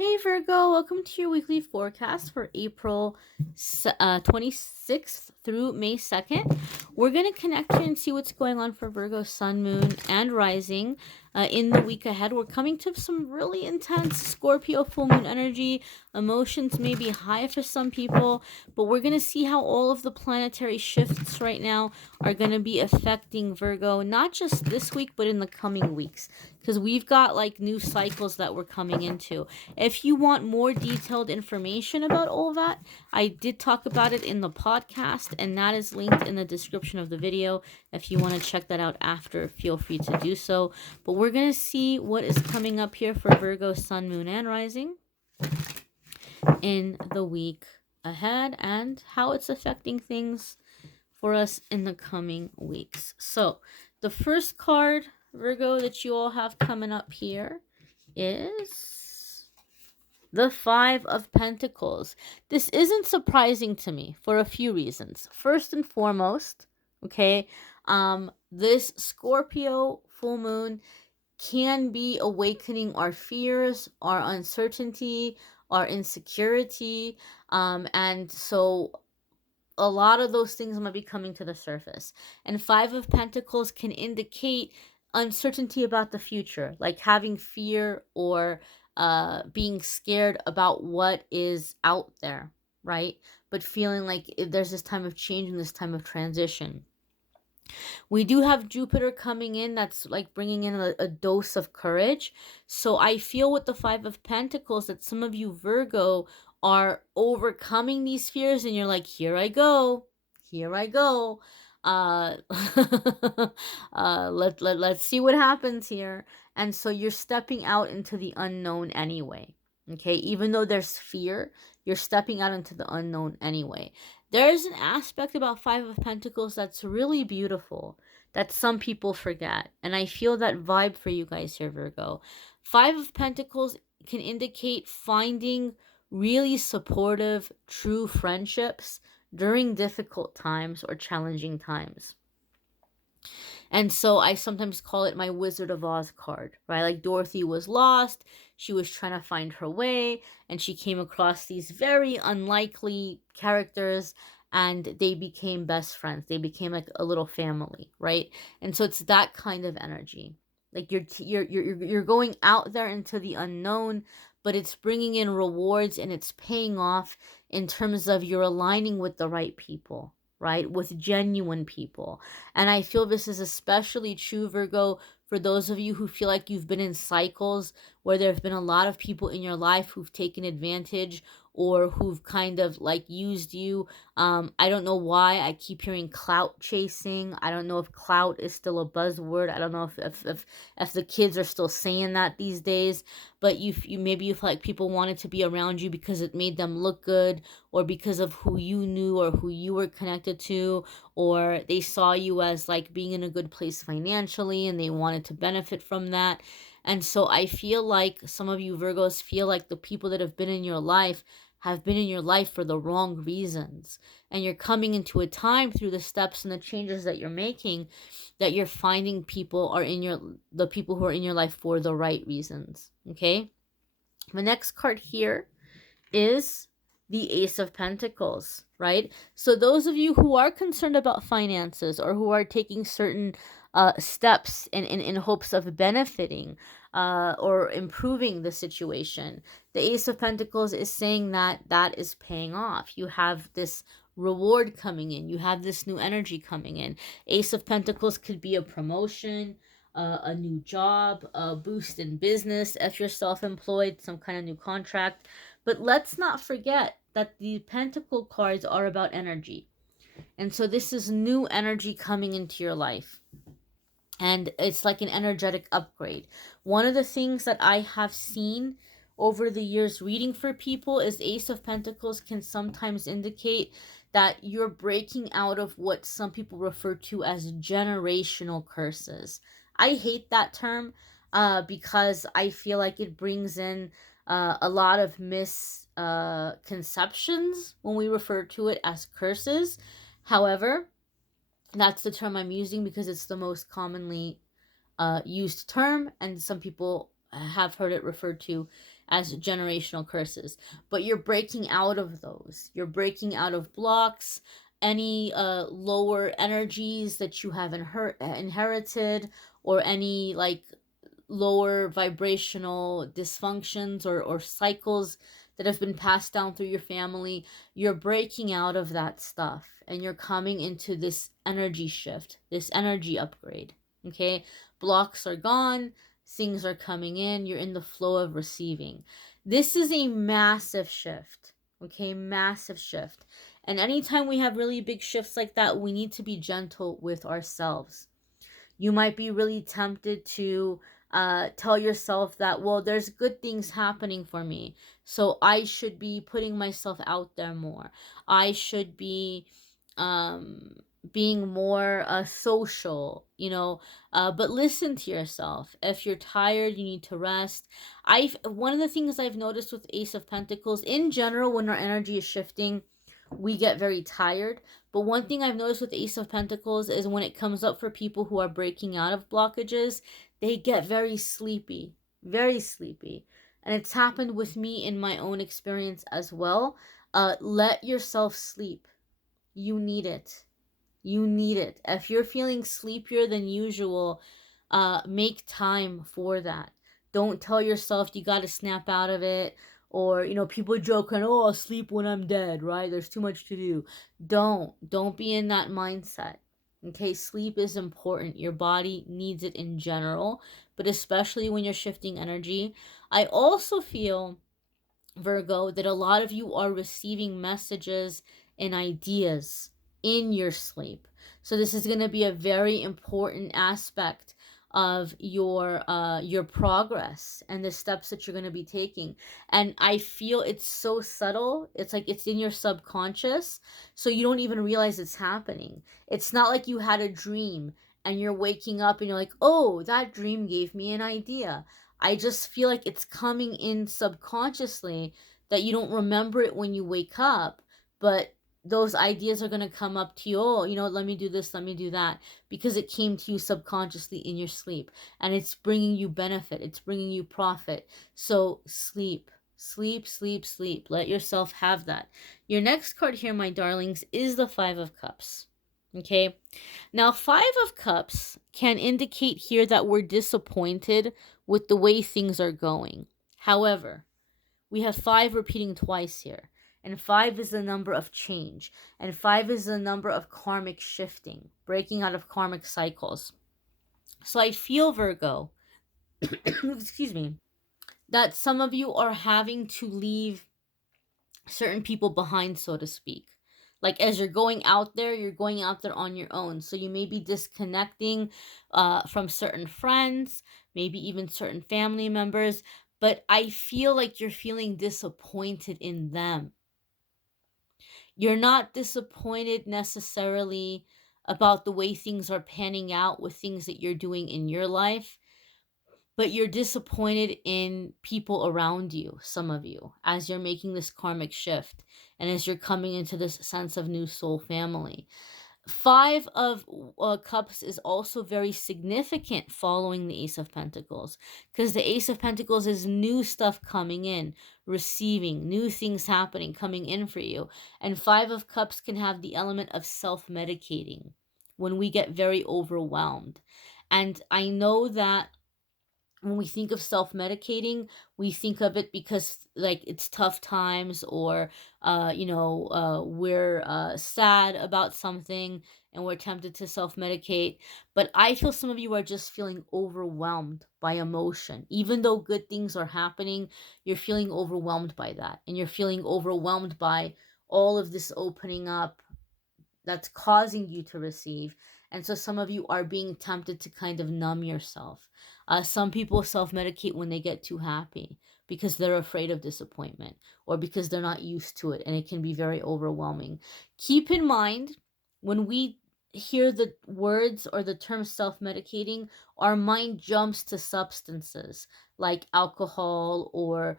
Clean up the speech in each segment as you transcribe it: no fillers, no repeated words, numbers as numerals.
Hey Virgo, welcome to your weekly forecast for April 26th through May 2nd. We're going to connect here and see what's going on for Virgo, Sun, Moon, and Rising in the week ahead. We're coming to some really intense Scorpio full moon energy. Emotions may be high for some people, but we're going to see how all of the planetary shifts right now are going to be affecting Virgo, not just this week, but in the coming weeks, because we've got like new cycles that we're coming into. If you want more detailed information about all that, I did talk about it in the podcast, and that is linked in the description of the video. If you want to check that out after, feel free to do so. But we're going to see what is coming up here for Virgo, Sun, Moon, and Rising in the week ahead and how it's affecting things for us in the coming weeks. So, the first card, Virgo, that you all have coming up here is the Five of Pentacles. This isn't surprising to me for a few reasons. First and foremost, okay, this Scorpio full moon can be awakening our fears, our uncertainty, our insecurity, and so a lot of those things might be coming to the surface. And Five of Pentacles can indicate uncertainty about the future, like having fear or being scared about what is out there, right? But feeling like there's this time of change and this time of transition. We do have Jupiter coming in, that's like bringing in a dose of courage. So I feel with the Five of Pentacles that some of you Virgo are overcoming these fears and you're like, here I go. Here I go. Let's see what happens here. And so you're stepping out into the unknown anyway. Okay, even though there's fear, you're stepping out into the unknown anyway. There's an aspect about Five of Pentacles that's really beautiful that some people forget. And I feel that vibe for you guys here, Virgo. Five of Pentacles can indicate finding really supportive, true friendships during difficult times or challenging times. And so I sometimes call it my Wizard of Oz card, right? Like Dorothy was lost, she was trying to find her way, and she came across these very unlikely characters and they became best friends. They became like a little family, right? And so it's that kind of energy. Like you're going out there into the unknown, but it's bringing in rewards and it's paying off in terms of you're aligning with the right people, right? With genuine people. And I feel this is especially true, Virgo, for those of you who feel like you've been in cycles where there have been a lot of people in your life who've taken advantage or who've kind of like used you. I don't know why I keep hearing clout chasing. I don't know if clout is still a buzzword. I don't know if the kids are still saying that these days. But you maybe you feel like people wanted to be around you because it made them look good, or because of who you knew or who you were connected to, or they saw you as like being in a good place financially and they wanted to benefit from that. And so I feel like some of you Virgos feel like the people that have been in your life have been in your life for the wrong reasons. And you're coming into a time through the steps and the changes that you're making that you're finding the people who are in your life for the right reasons. Okay? The next card here is the Ace of Pentacles, right? So those of you who are concerned about finances or who are taking certain steps in hopes of benefiting or improving the situation, the Ace of Pentacles is saying that that is paying off. You have this reward coming in. You have this new energy coming in. Ace of Pentacles could be a promotion, a new job, a boost in business if you're self-employed, some kind of new contract. But let's not forget that the Pentacle cards are about energy. And so this is new energy coming into your life. And it's like an energetic upgrade. One of the things that I have seen over the years reading for people is Ace of Pentacles can sometimes indicate that you're breaking out of what some people refer to as generational curses. I hate that term because I feel like it brings in a lot of misconceptions when we refer to it as curses. However, that's the term I'm using because it's the most commonly used term, and some people have heard it referred to as generational curses. But you're breaking out of those. You're breaking out of blocks, any lower energies that you have inherited, or any like lower vibrational dysfunctions or cycles that have been passed down through your family. You're breaking out of that stuff and you're coming into this energy shift, this energy upgrade. Okay? Blocks are gone, things are coming in, you're in the flow of receiving. This is a massive shift. Okay? Massive shift. And anytime we have really big shifts like that, we need to be gentle with ourselves. You might be really tempted to tell yourself that, well, there's good things happening for me, so I should be putting myself out there more. I should be being more social, but listen to yourself. If you're tired, you need to rest. One of the things I've noticed with Ace of Pentacles in general, when our energy is shifting, we get very tired. But one thing I've noticed with Ace of Pentacles is when it comes up for people who are breaking out of blockages, they get very sleepy, very sleepy. And it's happened with me in my own experience as well. Let yourself sleep. You need it. You need it. If you're feeling sleepier than usual, make time for that. Don't tell yourself you got to snap out of it. Or, people joke, oh, I'll sleep when I'm dead, right? There's too much to do. Don't be in that mindset. Okay, sleep is important. Your body needs it in general, but especially when you're shifting energy. I also feel, Virgo, that a lot of you are receiving messages and ideas in your sleep. So this is going to be a very important aspect of your progress and the steps that you're going to be taking. And I feel it's so subtle. It's like it's in your subconscious, so you don't even realize it's happening. It's not like you had a dream and you're waking up and you're like, "Oh, that dream gave me an idea." I just feel like it's coming in subconsciously, that you don't remember it when you wake up, but those ideas are going to come up to you. Oh, let me do this, let me do that, because it came to you subconsciously in your sleep, and it's bringing you benefit, it's bringing you profit. So sleep, sleep, sleep, sleep. Let yourself have that. Your next card here, my darlings, is the Five of Cups. Okay, now Five of Cups can indicate here that we're disappointed with the way things are going. However, we have 5 repeating twice here, and 5 is the number of change, and 5 is the number of karmic shifting, breaking out of karmic cycles. So I feel, Virgo, excuse me, that some of you are having to leave certain people behind, so to speak. Like, as you're going out there on your own. So you may be disconnecting from certain friends, maybe even certain family members, but I feel like you're feeling disappointed in them. You're not disappointed necessarily about the way things are panning out with things that you're doing in your life, but you're disappointed in people around you, some of you, as you're making this karmic shift and as you're coming into this sense of new soul family. 5 of Cups is also very significant following the Ace of Pentacles, because the Ace of Pentacles is new stuff coming in, receiving, new things happening, coming in for you. And 5 of Cups can have the element of self-medicating when we get very overwhelmed. And I know that when we think of self-medicating, we think of it because like it's tough times, or we're sad about something and we're tempted to self-medicate. But I feel some of you are just feeling overwhelmed by emotion. Even though good things are happening, you're feeling overwhelmed by that, and you're feeling overwhelmed by all of this opening up that's causing you to receive. And so some of you are being tempted to kind of numb yourself. Some people self-medicate when they get too happy because they're afraid of disappointment, or because they're not used to it, and it can be very overwhelming. Keep in mind, when we hear the words or the term self-medicating, our mind jumps to substances like alcohol or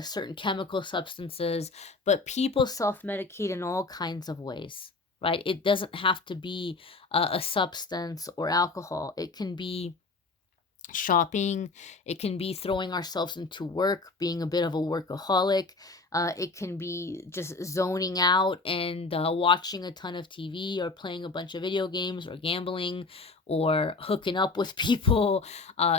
certain chemical substances, but people self-medicate in all kinds of ways, right? It doesn't have to be a substance or alcohol. It can be shopping. It can be throwing ourselves into work, being a bit of a workaholic. It can be just zoning out and watching a ton of TV, or playing a bunch of video games, or gambling, or hooking up with people,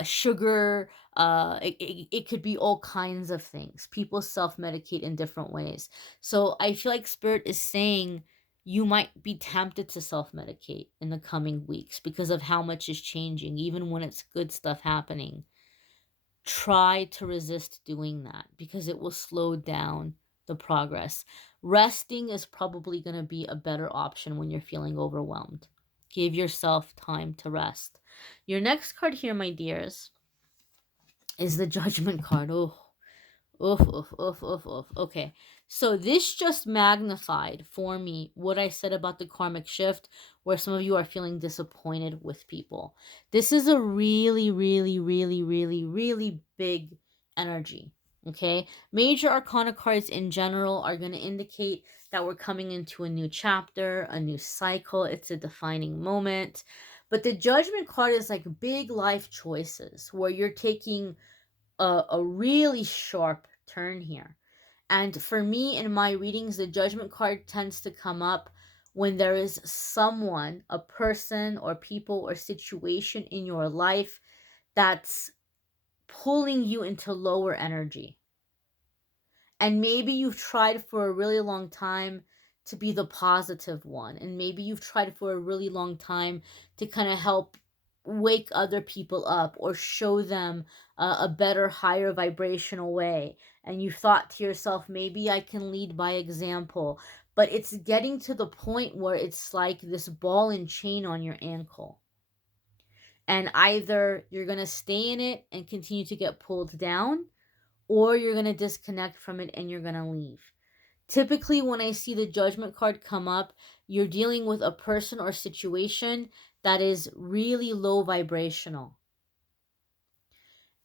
sugar. It could be all kinds of things. People self medicate in different ways. So I feel like Spirit is saying you might be tempted to self medicate in the coming weeks because of how much is changing, even when it's good stuff happening. Try to resist doing that because it will slow down the progress. Resting is probably going to be a better option when you're feeling overwhelmed. Give yourself time to rest. Your next card here, my dears, is the Judgment card. Oh, oof, oof, oof, oof, oof. Okay. So this just magnified for me what I said about the karmic shift, where some of you are feeling disappointed with people. This is a really, really, really, really, really big energy. Okay. Major arcana cards in general are going to indicate that we're coming into a new chapter, a new cycle. It's a defining moment. But the Judgment card is like big life choices where you're taking a really sharp turn here. And for me, in my readings, the Judgment card tends to come up when there is someone, a person or people or situation in your life that's pulling you into lower energy. And maybe you've tried for a really long time to be the positive one. And maybe you've tried for a really long time to kind of help wake other people up or show them a better, higher vibrational way. And you thought to yourself, maybe I can lead by example. But it's getting to the point where it's like this ball and chain on your ankle. And either you're going to stay in it and continue to get pulled down, or you're going to disconnect from it and you're going to leave. Typically, when I see the Judgment card come up, you're dealing with a person or situation that is really low vibrational.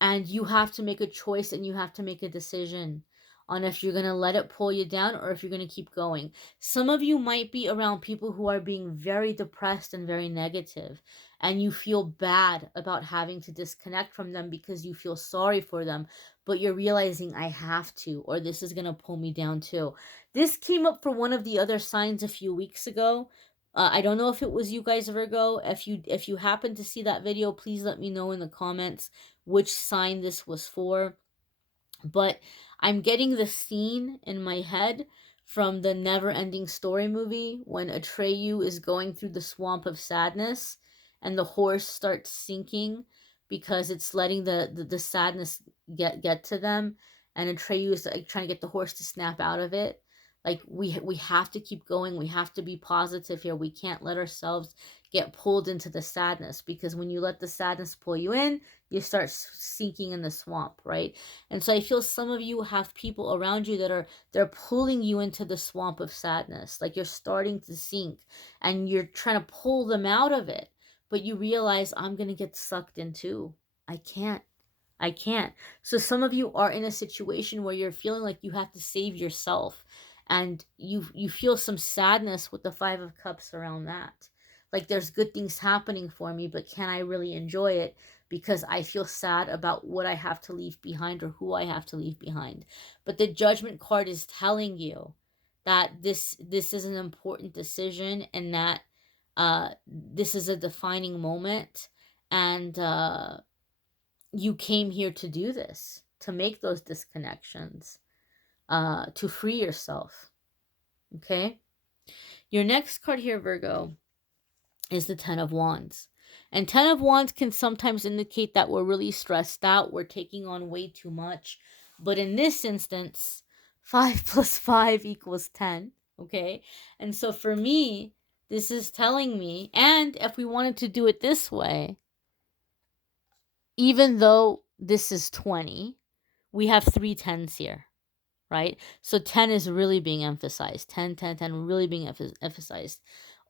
And you have to make a choice and you have to make a decision on if you're going to let it pull you down or if you're going to keep going. Some of you might be around people who are being very depressed and very negative, and you feel bad about having to disconnect from them because you feel sorry for them, but you're realizing I have to, or this is going to pull me down too. This came up for one of the other signs a few weeks ago. I don't know if it was you guys, Virgo. If you happen to see that video, please let me know in the comments which sign this was for. But I'm getting the scene in my head from the Never Ending Story movie when Atreyu is going through the swamp of sadness and the horse starts sinking because it's letting the sadness get to them, and Atreyu is like trying to get the horse to snap out of it. Like we have to keep going. We have to be positive here. We can't let ourselves get pulled into the sadness, because when you let the sadness pull you in, you start sinking in the swamp, right? And so I feel some of you have people around you that they're pulling you into the swamp of sadness. Like you're starting to sink and you're trying to pull them out of it, but you realize I'm going to get sucked in too. I can't. I can't. So some of you are in a situation where you're feeling like you have to save yourself, and you feel some sadness with the 5 of Cups around that. Like there's good things happening for me, but can I really enjoy it because I feel sad about what I have to leave behind or who I have to leave behind. But the Judgment card is telling you that this is an important decision, and that this is a defining moment, and you came here to do this, to make those disconnections, to free yourself. Okay? Your next card here, Virgo, is the 10 of Wands. And 10 of Wands can sometimes indicate that we're really stressed out, we're taking on way too much. But in this instance, 5 plus 5 equals 10. Okay? And so for me, this is telling me, and if we wanted to do it this way, even though this is 20, we have 3 10s here, right? So 10 is really being emphasized. 10, 10, 10 really being emphasized.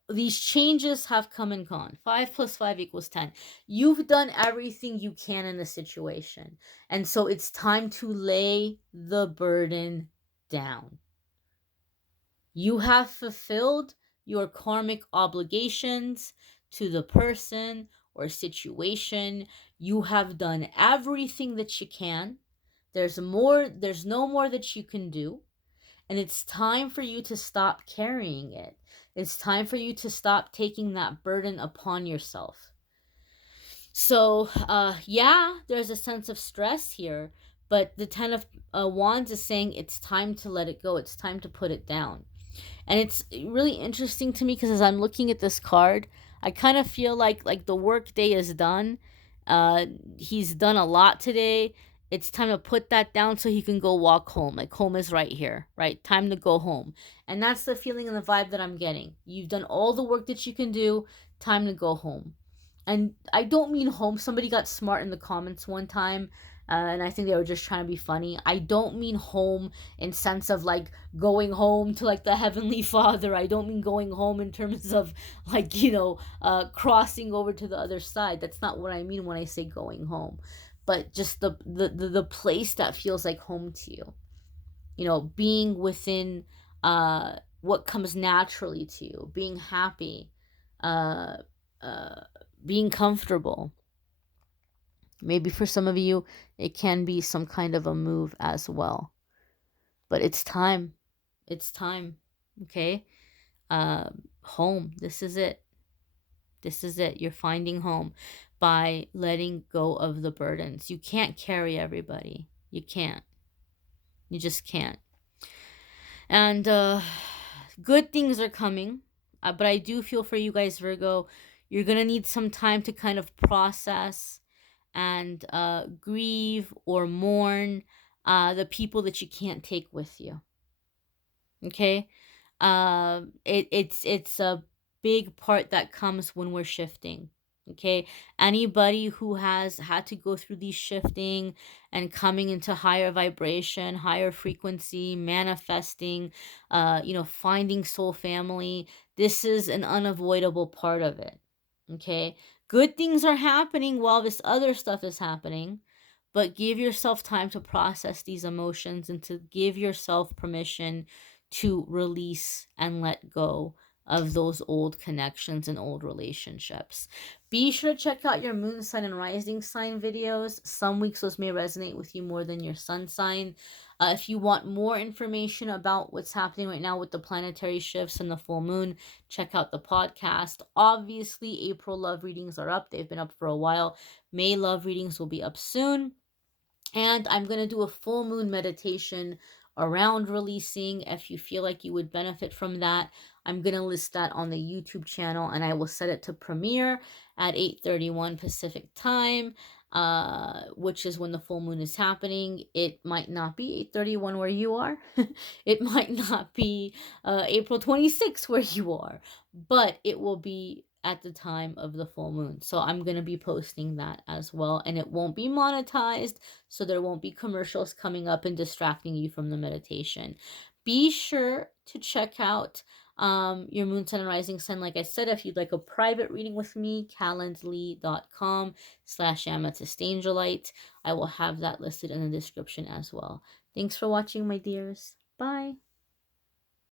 These changes have come and gone. 5 plus 5 equals 10. You've done everything you can in the situation. And so it's time to lay the burden down. You have fulfilled your karmic obligations to the person or situation. You have done everything that you can. There's no more that you can do. And it's time for you to stop carrying it. It's time for you to stop taking that burden upon yourself. So, yeah, there's a sense of stress here, but the Ten of Wands is saying it's time to let it go. It's time to put it down. And it's really interesting to me because as I'm looking at this card, I kind of feel like the work day is done. He's done a lot today. It's time to put that down so he can go walk home. Like home is right here, right? Time to go home. And that's the feeling and the vibe that I'm getting. You've done all the work that you can do. Time to go home. And I don't mean home. Somebody got smart in the comments one time, and I think they were just trying to be funny. I don't mean home in sense of like going home to like the heavenly Father. I don't mean going home in terms of like crossing over to the other side. That's not what I mean when I say going home, but just the place that feels like home to you. Being within what comes naturally to you, being happy, uh, uh, being comfortable. Maybe for some of you, it can be some kind of a move as well. But it's time. It's time. Okay? Home. This is it. This is it. You're finding home by letting go of the burdens. You can't carry everybody. You can't. You just can't. And good things are coming. But I do feel for you guys, Virgo, you're going to need some time to kind of process and grieve or mourn the people that you can't take with you. Okay? It's a big part that comes when we're shifting. Okay, anybody who has had to go through these shifting and coming into higher vibration, higher frequency, manifesting, finding soul family, this is an unavoidable part of it. Okay, good things are happening while this other stuff is happening, but give yourself time to process these emotions and to give yourself permission to release and let go of those old connections and old relationships. Be sure to check out your moon, sun, and rising sign videos. Some weeks those may resonate with you more than your sun sign. If you want more information about what's happening right now with the planetary shifts and the full moon, check out the podcast. Obviously, April love readings are up. They've been up for a while. May love readings will be up soon. And I'm going to do a full moon meditation around releasing. If you feel like you would benefit from that, I'm going to list that on the YouTube channel, and I will set it to premiere at 8:31 Pacific time, which is when the full moon is happening. It might not be 8:31 where you are. It might not be April 26th where you are, but it will be at the time of the full moon. So I'm going to be posting that as well, and it won't be monetized, so there won't be commercials coming up and distracting you from the meditation. Be sure to check out your moon, sun, and rising sign. Like I said, if you'd like a private reading with me, calendly.com/amethystangelite. I will have that listed in the description as well. Thanks for watching, my dears. Bye.